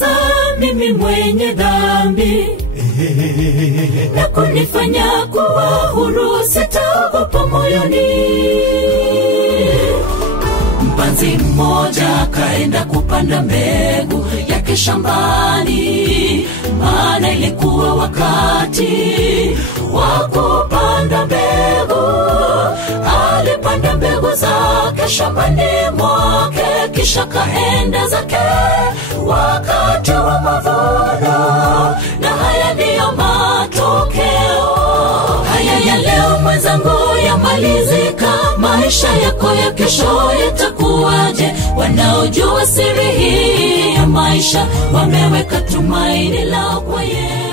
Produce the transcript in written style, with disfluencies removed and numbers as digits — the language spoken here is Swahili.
kunitakasa mimi mwenye dhambi na kunifanya kuwa huru, sitaogopa moyoni. Mpanzi mmoja kaenda kupanda mbegu yake shambani, maana ilikuwa wakati wa kupanda mbegu. Alipanda mbegu zake shambani mwake, kisha kaenda zake wakati wa mavuno, na haya ndiyo matokeo. Haya ya leo mwenzangu yamalizika, maisha yako ya kesho yatakuwaje? Wanaojua siri hii ya maisha wameweka tumaini lao kwa Yesu.